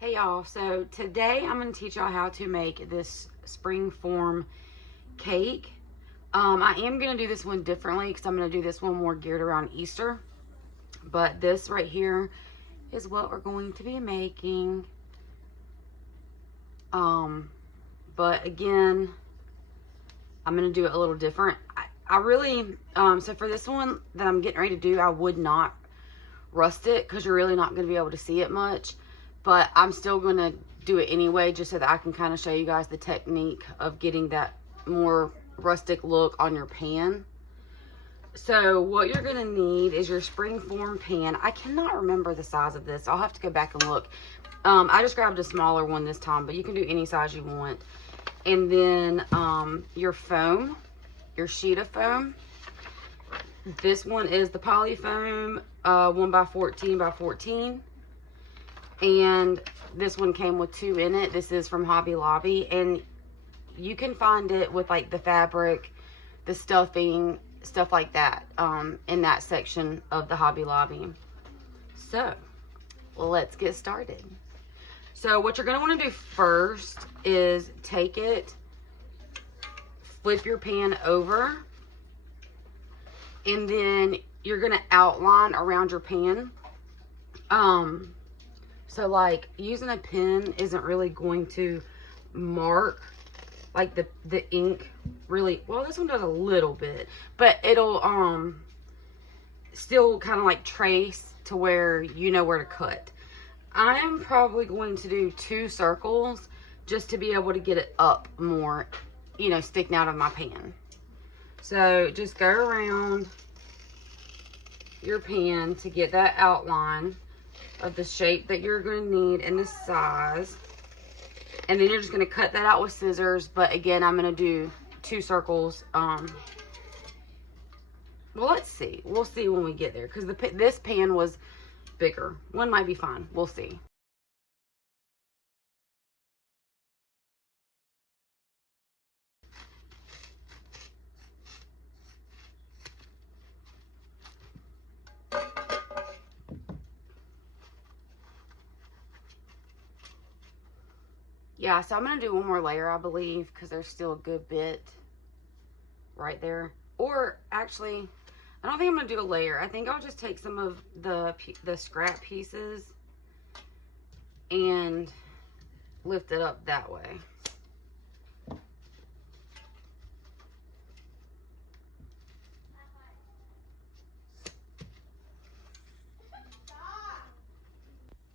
Hey y'all, so today I'm going to teach y'all how to make this Springform cake. I am going to do this one differently because I'm going to do this one more geared around Easter. But this right here is what we're going to be making. But again, I'm going to do it a little different. I really, so for this one that I'm getting ready to do, I would not rust it because you're really not going to be able to see it much. But I'm still going to do it anyway, just so that I can kind of show you guys the technique of getting that more rustic look on your pan. So what you're going to need is your Springform pan. I cannot remember the size of this. I'll have to go back and look. I just grabbed a smaller one this time, but you can do any size you want. And then your foam, your sheet of foam. This one is the poly foam 1x14 by 14. And this one came with 2 in it. This is from Hobby Lobby, and you can find it with like the fabric, the stuffing, stuff like that in that section of the Hobby Lobby. So let's get started. So what you're going to want to do first is take it, flip your pan over, and then you're going to outline around your pan. So like using a pen isn't really going to mark like the ink really well. This one does a little bit, but it'll still kind of like trace to where you know where to cut. I'm probably going to do 2 circles just to be able to get it up more, you know, sticking out of my pan. So just go around your pan to get that outline of the shape that you're going to need and the size. And then you're just going to cut that out with scissors. But again, I'm going to do 2 circles. Well, let's see. We'll see when we get there, because this pan was bigger. One might be fine. We'll see. Yeah, so I'm going to do one more layer, I believe, because there's still a good bit right there. Or actually, I don't think I'm going to do a layer. I think I'll just take some of the scrap pieces and lift it up that way.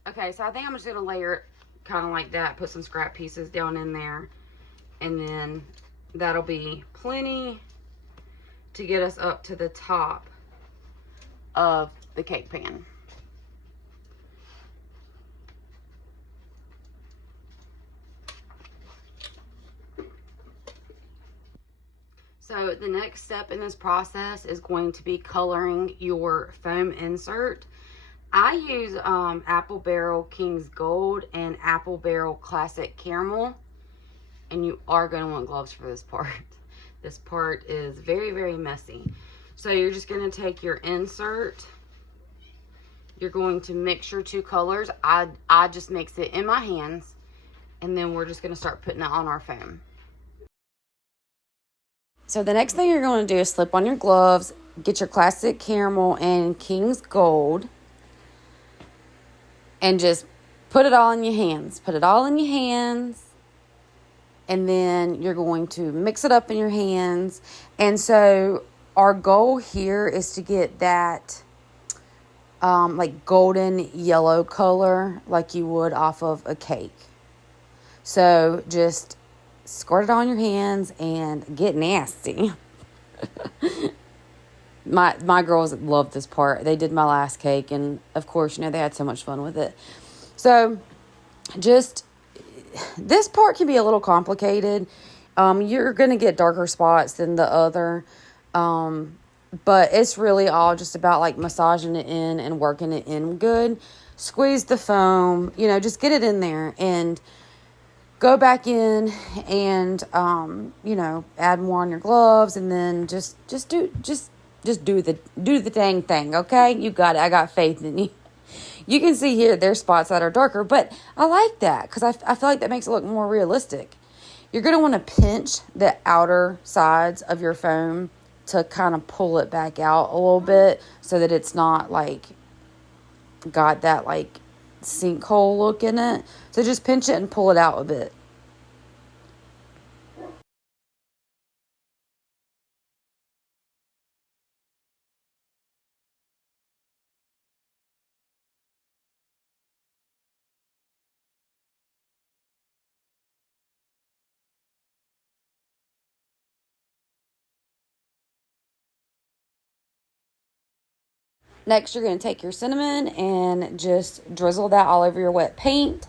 Okay, so I think I'm just going to layer it kind of like that, put some scrap pieces down in there, and then that'll be plenty to get us up to the top of the cake pan. So the next step in this process is going to be coloring your foam insert. I use Apple Barrel King's Gold and Apple Barrel Classic Caramel. And you are going to want gloves for this part. This part is very, very messy. So you're just going to take your insert. You're going to mix your 2 colors. I just mix it in my hands. And then we're just going to start putting it on our foam. So the next thing you're going to do is slip on your gloves. Get your Classic Caramel and King's Gold. And just put it all in your hands. Put it all in your hands. And then you're going to mix it up in your hands. And so our goal here is to get that like golden yellow color like you would off of a cake. So just squirt it on your hands and get nasty. My girls love this part. They did my last cake, and of course, you know, they had so much fun with it. So just, this part can be a little complicated. You're going to get darker spots than the other. But it's really all just about like massaging it in and working it in good. Squeeze the foam, you know, just get it in there and go back in and, you know, add more on your gloves, and then just do the dang thing, okay? You got it. I got faith in you. You can see here there's spots that are darker, but I like that because I feel like that makes it look more realistic. You're going to want to pinch the outer sides of your foam to kind of pull it back out a little bit so that it's not like got that like sinkhole look in it. So just pinch it and pull it out a bit. Next, you're going to take your cinnamon and just drizzle that all over your wet paint.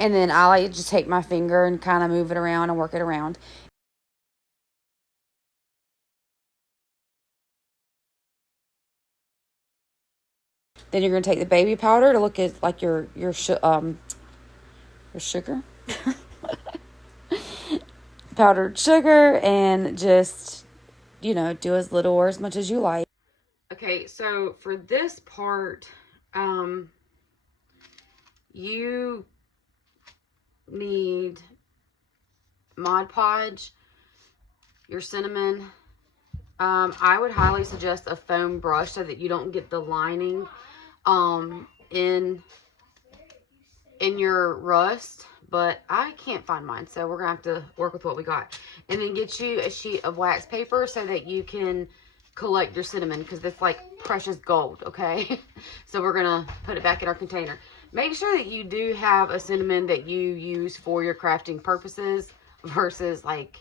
And then I like to just take my finger and kind of move it around and work it around. Then you're going to take the baby powder to look at like your sugar. Powdered sugar, and just, you know, do as little or as much as you like. Okay, so for this part, you need Mod Podge, your cinnamon. I would highly suggest a foam brush so that you don't get the lining in your rust. But I can't find mine, so we're going to have to work with what we got. And then get you a sheet of wax paper so that you can collect your cinnamon, because it's like precious gold, okay? So we're going to put it back in our container. Make sure that you do have a cinnamon that you use for your crafting purposes versus like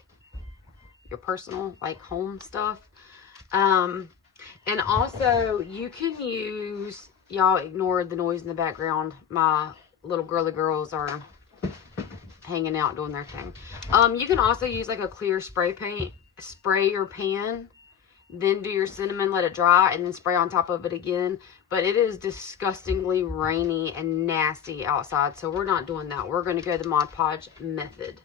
your personal, like home stuff. And also, you can use, y'all ignore the noise in the background. My little girly girls are hanging out doing their thing. You can also use like a clear spray paint, spray your pan, then do your cinnamon, let it dry, and then spray on top of it again. But it is disgustingly rainy and nasty outside, so we're not doing that. We're going to go the Mod Podge method.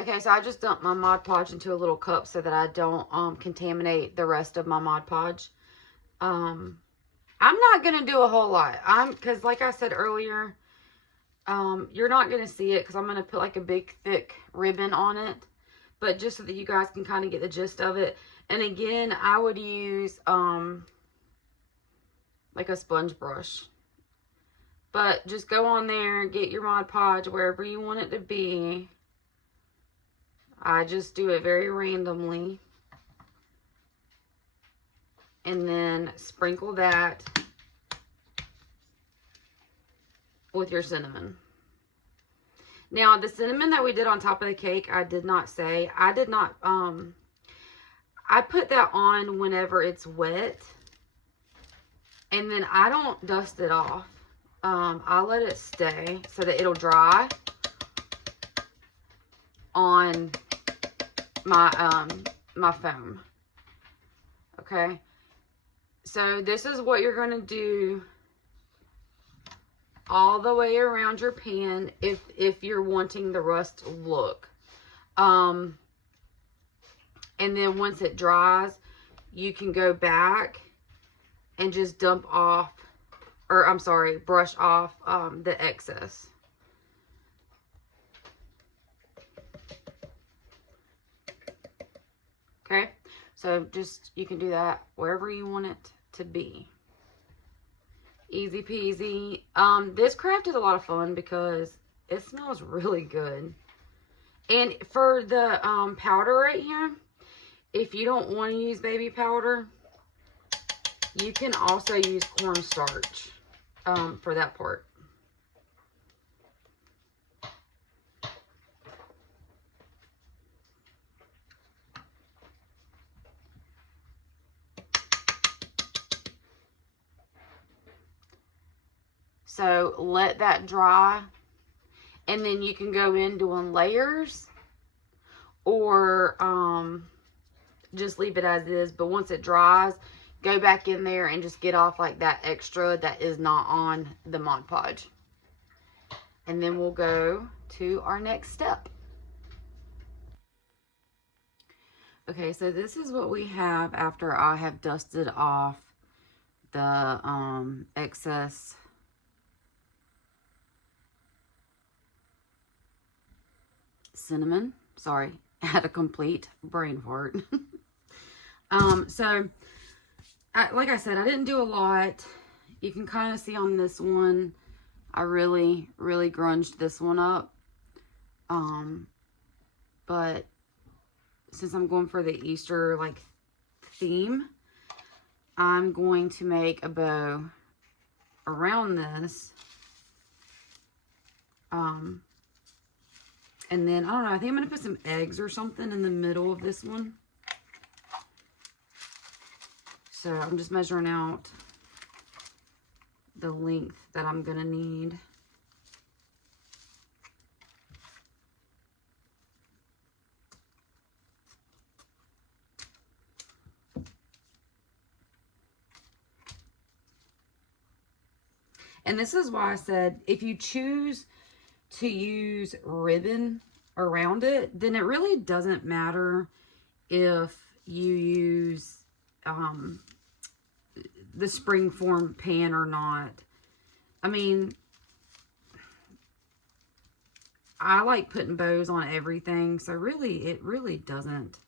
Okay, so I just dumped my Mod Podge into a little cup so that I don't contaminate the rest of my Mod Podge. I'm not going to do a whole lot. Because like I said earlier, you're not going to see it because I'm going to put like a big thick ribbon on it. But just so that you guys can kind of get the gist of it. And again, I would use like a sponge brush. But just go on there, get your Mod Podge wherever you want it to be. I just do it very randomly. And then sprinkle that with your cinnamon. Now, the cinnamon that we did on top of the cake, I did not say. I did not, I put that on whenever it's wet. And then I don't dust it off. I let it stay so that it'll dry on my, my foam. Okay. So this is what you're going to do all the way around your pan if you're wanting the rust look. And then once it dries, you can go back and just dump off, or I'm sorry, brush off the excess. Okay, so just, you can do that wherever you want it to be. Easy peasy. This craft is a lot of fun because it smells really good. And for the powder right here, if you don't want to use baby powder, you can also use cornstarch for that part. So let that dry, and then you can go in doing layers, or just leave it as is. But once it dries, go back in there and just get off like that extra that is not on the Mod Podge. And then we'll go to our next step. Okay, so this is what we have after I have dusted off the excess cinnamon. Sorry, I had a complete brain fart. So like I said, I didn't do a lot. You can kind of see on this one, I really grunged this one up. But since I'm going for the Easter like theme, I'm going to make a bow around this. And then, I don't know, I think I'm going to put some eggs or something in the middle of this one. So I'm just measuring out the length that I'm going to need. And this is why I said, if you choose to use ribbon around it, then it really doesn't matter if you use the Springform pan or not. I mean, I like putting bows on everything, so really, it really doesn't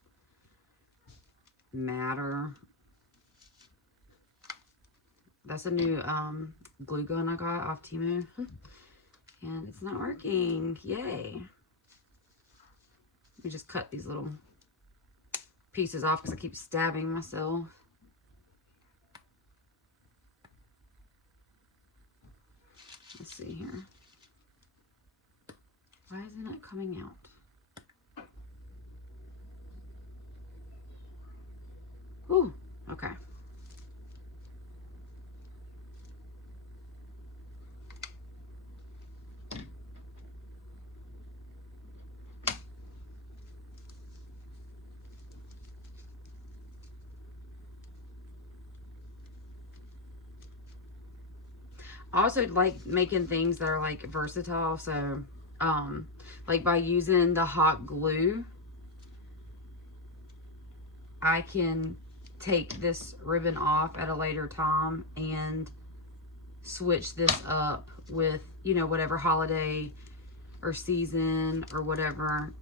matter. That's a new glue gun I got off Temu. And it's not working. Yay. Let me just cut these little pieces off because I keep stabbing myself. Let's see here. Why isn't it coming out? Ooh, okay. I also like making things that are like versatile. So, like by using the hot glue, I can take this ribbon off at a later time and switch this up with, you know, whatever holiday or season or whatever.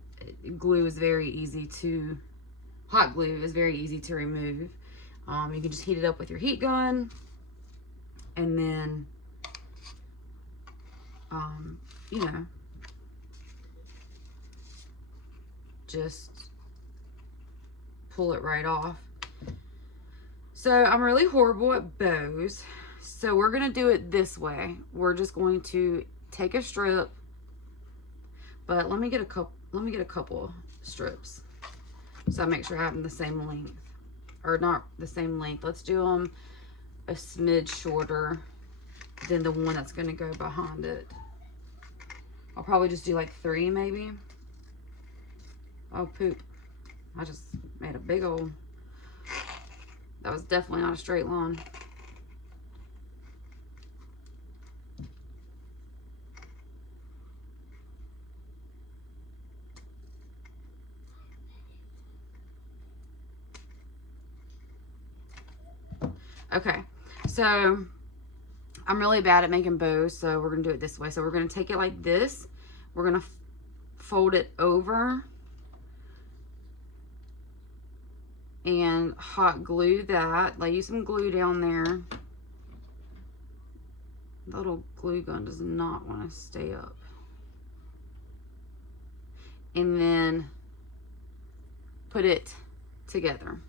Glue is very easy to, hot glue is very easy to remove. You can just heat it up with your heat gun and then you know, just pull it right off. So I'm really horrible at bows, so we're gonna do it this way. We're just going to take a strip, but let me get a couple strips so I make sure I have them the same length, or not the same length. Let's do them a smidge shorter than the one that's gonna go behind it. I'll probably just do like 3 maybe. Oh poop, I just made a big old, that was definitely not a straight line. Okay, so I'm really bad at making bows, so we're gonna do it this way. So we're gonna take it like this. We're gonna fold it over and hot glue that. Lay some glue down there. The little glue gun does not want to stay up. And then put it together.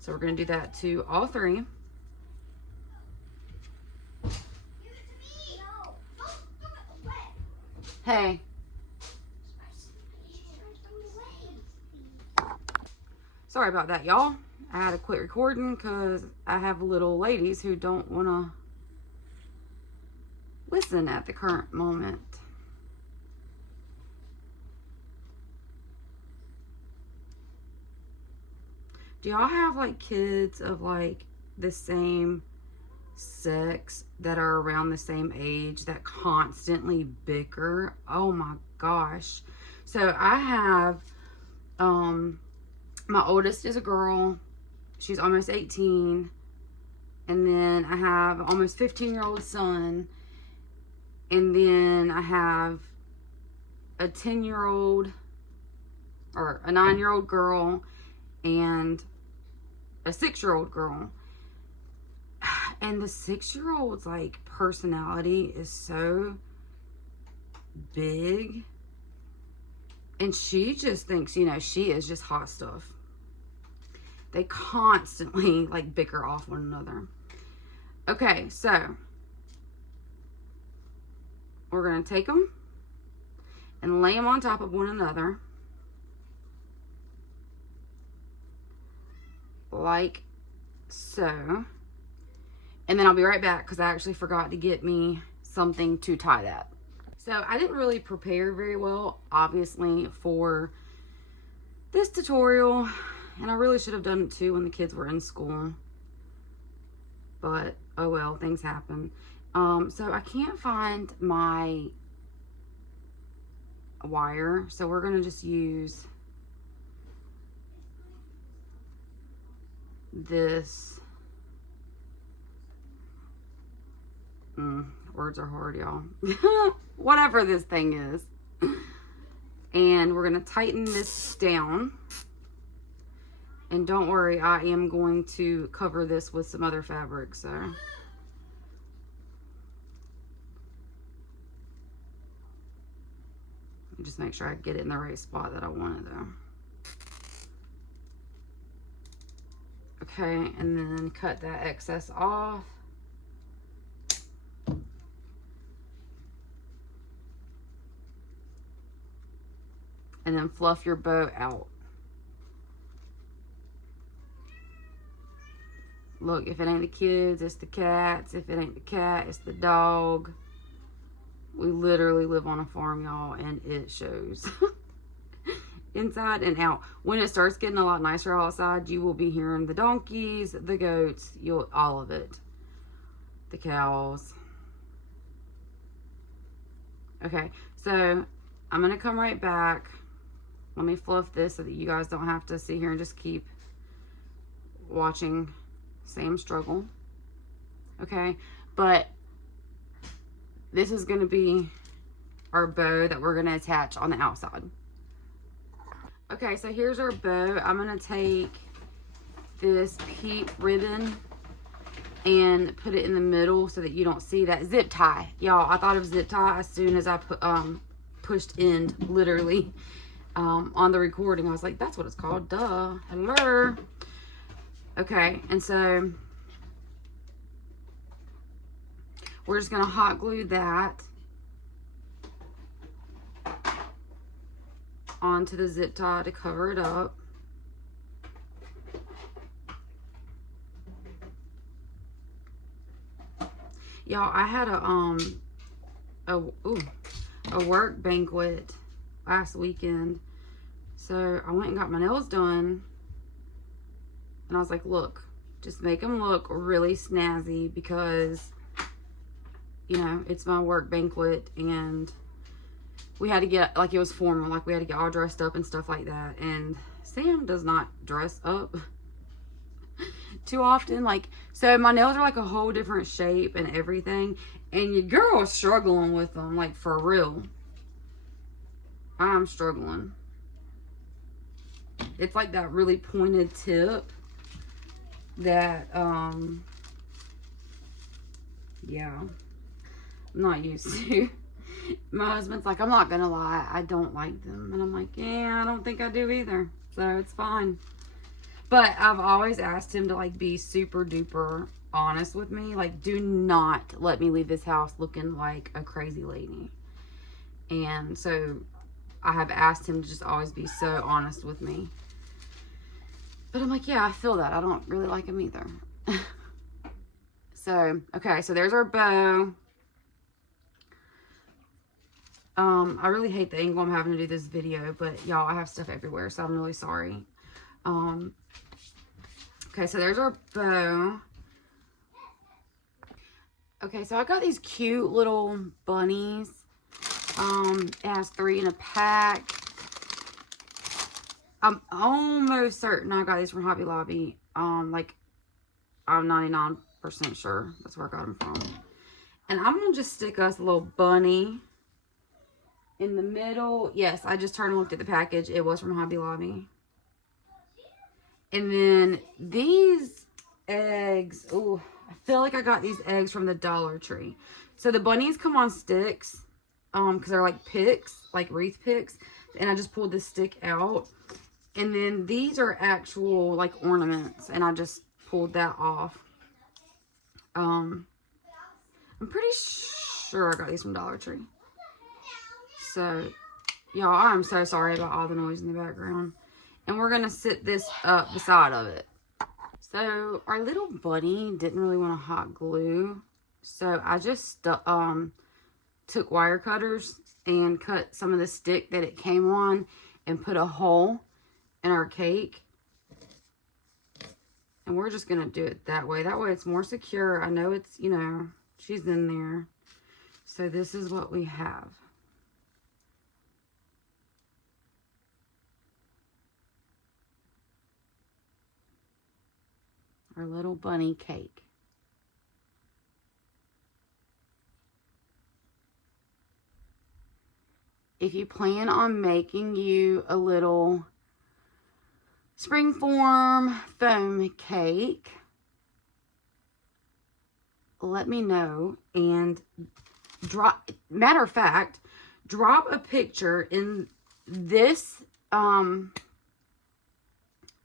So we're gonna do that to all 3. Hey. Sorry about that, y'all. I had to quit recording because I have little ladies who don't want to listen at the current moment. Do y'all have like kids of like the same sex that are around the same age that constantly bicker? Oh my gosh. So I have My oldest is a girl. She's almost 18. And then I have almost 15-year-old son. And then I have a 10-year-old or a 9-year-old girl and a 6-year-old girl. And the 6-year-old's like personality is so big. And she just thinks, you know, she is just hot stuff. They constantly like bicker off one another. Okay, so we're going to take them and lay them on top of one another. Like so. And then I'll be right back because I actually forgot to get me something to tie that. So I didn't really prepare very well, obviously, for this tutorial. And I really should have done it too when the kids were in school. But, oh well, things happen. So I can't find my wire. So we're going to just use this. Words are hard, y'all. Whatever this thing is. And we're going to tighten this down. And don't worry, I am going to cover this with some other fabric, so. Just make sure I get it in the right spot that I want it though. Okay, and then cut that excess off. And then fluff your bow out. Look, if it ain't the kids, it's the cats. If it ain't the cat, it's the dog. We literally live on a farm, y'all, and it shows. Inside and out. When it starts getting a lot nicer outside, you will be hearing the donkeys, the goats, all of it. The cows. Okay, so I'm going to come right back. Let me fluff this so that you guys don't have to sit here and just keep watching Sam struggle. Okay, but this is going to be our bow that we're going to attach on the outside. Okay, so here's our bow. I'm going to take this pink ribbon and put it in the middle so that you don't see that zip tie. Y'all, I thought of zip tie as soon as I pushed end, literally, on the recording. I was like, that's what it's called. Duh. Hello. Okay, and so we're just going to hot glue that onto the zip tie to cover it up. Y'all, I had a work banquet last weekend. So I went and got my nails done. And I was like, look, just make them look really snazzy because, you know, it's my work banquet and we had to get, like, it was formal. Like, we had to get all dressed up and stuff like that. And Sam does not dress up too often. Like, so my nails are like a whole different shape and everything. And your girl is struggling with them, like, for real. I'm struggling. It's like that really pointed tip that, yeah, I'm not used to. My husband's like, I'm not gonna lie, I don't like them. And I'm like, yeah, I don't think I do either. So it's fine. But I've always asked him to, like, be super duper honest with me. Like, do not let me leave this house looking like a crazy lady. And so I have asked him to just always be so honest with me. But I'm like, yeah, I feel that. I don't really like him either. So, okay, so there's our bow. I really hate the angle I'm having to do this video, but y'all, I have stuff everywhere, so I'm really sorry. Okay, so there's our bow. Okay, so I got these cute little bunnies. It has 3 in a pack. I'm almost certain I got these from Hobby Lobby. Like, I'm 99% sure that's where I got them from. And I'm going to just stick us a little bunny in the middle. Yes, I just turned and looked at the package. It was from Hobby Lobby. And then these eggs. Oh, I feel like I got these eggs from the Dollar Tree. So the bunnies come on sticks. Because they're like picks, like wreath picks. And I just pulled this stick out. And then these are actual like ornaments. And I just pulled that off. I'm pretty sure I got these from Dollar Tree. So, y'all, I'm so sorry about all the noise in the background. And we're going to sit this up beside of it. So, our little bunny didn't really want to hot glue. So, I just took wire cutters and cut some of the stick that it came on and put a hole in our cake. And we're just going to do it that way. That way it's more secure. I know it's, you know, she's in there. So, this is what we have. Our little bunny cake. If you plan on making you a little Springform foam cake, let me know. And matter of fact, drop a picture in this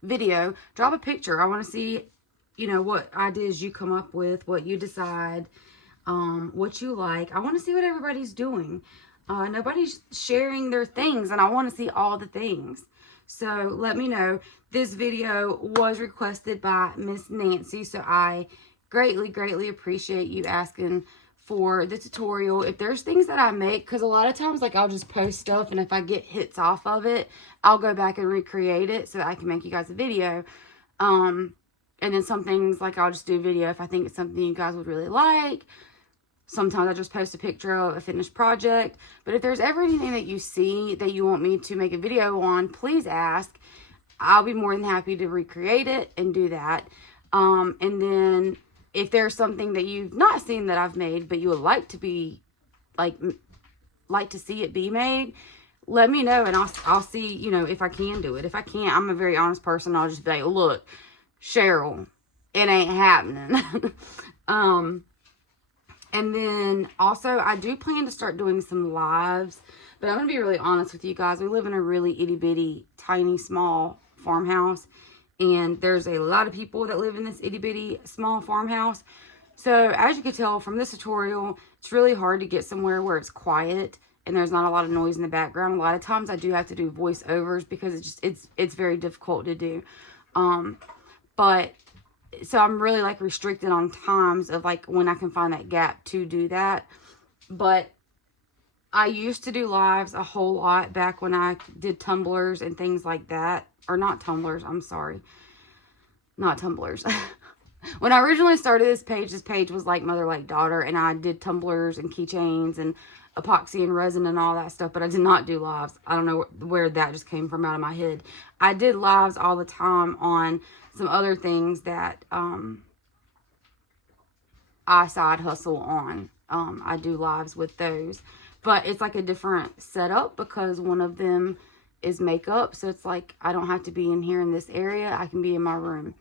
video. Drop a picture. I want to see, you know, what ideas you come up with, what you decide, what you like. I want to see what everybody's doing. Nobody's sharing their things, and I want to see all the things. So let me know. This video was requested by Miss Nancy, so I greatly, greatly appreciate you asking for the tutorial. If there's things that I make, because a lot of times, like, I'll just post stuff, and if I get hits off of it, I'll go back and recreate it so that I can make you guys a video. And then some things, like, I'll just do a video if I think it's something you guys would really like. Sometimes I just post a picture of a finished project. But if there's ever anything that you see that you want me to make a video on, please ask. I'll be more than happy to recreate it and do that. And then if there's something that you've not seen that I've made, but you would like to be, like to see it be made, let me know, and I'll see, you know, if I can do it. If I can't, I'm a very honest person. I'll just be like, look, Cheryl, it ain't happening. And then also, I do plan to start doing some lives, but I'm going to be really honest with you guys. We live in a really itty bitty, tiny, small farmhouse, and there's a lot of people that live in this itty bitty, small farmhouse. So as you can tell from this tutorial, it's really hard to get somewhere where it's quiet and there's not a lot of noise in the background. A lot of times I do have to do voiceovers because it's very difficult to do. But so I'm really, like, restricted on times of, like, when I can find that gap to do that. But I used to do lives a whole lot back when I did tumblers and things like that. Or not tumblers, I'm sorry. Not tumblers. When I originally started this page was like mother like daughter, and I did tumblers and keychains and epoxy and resin and all that stuff, but I did not do lives. I don't know where that just came from out of my head. I did lives all the time on some other things that I side hustle on. I do lives with those, but it's like a different setup because one of them is makeup, so it's like I don't have to be in here in this area. I can be in my room.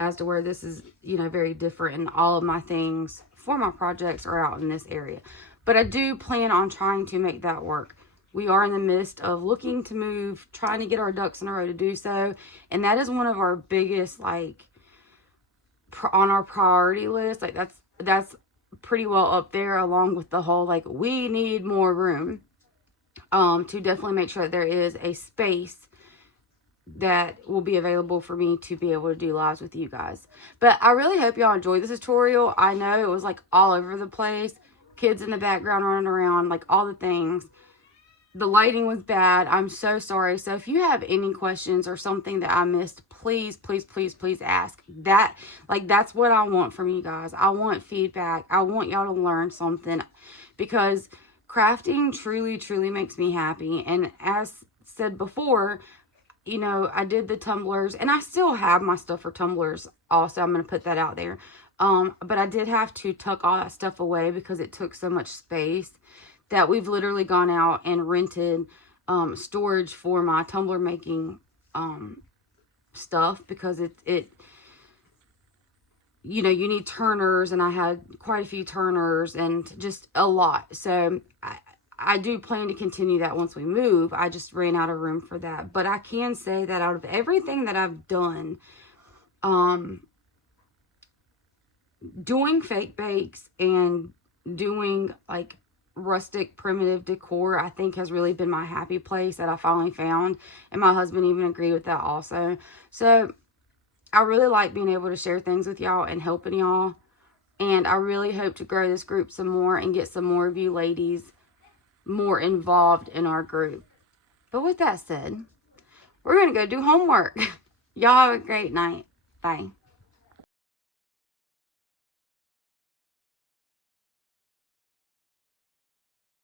As to where this is, you know, very different, and all of my things for my projects are out in this area. But I do plan on trying to make that work. We are in the midst of looking to move, trying to get our ducks in a row to do so. And that is one of our biggest, like, on our priority list. Like, that's pretty well up there, along with the whole, like, we need more room. To definitely make sure that there is a space that will be available for me to be able to do lives with you guys. But I really hope y'all enjoyed this tutorial. I know it was, like, all over the place. Kids in the background running around, like, all the things. The lighting was bad. I'm so sorry. So if you have any questions or something that I missed, please, please, please, please ask. That's what I want from you guys. I want feedback. I want y'all to learn something, because crafting truly, truly makes me happy. And as said before, you know, I did the tumblers, and I still have my stuff for tumblers also. I'm going to put that out there. But I did have to tuck all that stuff away because it took so much space that we've literally gone out and rented storage for my tumbler making stuff, because it you know, you need turners, and I had quite a few turners and just a lot. So I do plan to continue that once we move. I just ran out of room for that. But I can say that out of everything that I've done, doing fake bakes and doing like rustic primitive decor, I think has really been my happy place that I finally found. And my husband even agreed with that also. So I really like being able to share things with y'all and helping y'all. And I really hope to grow this group some more and get some more of you ladies more involved in our group. But with that said, we're going to go do homework. Y'all have a great night. Bye.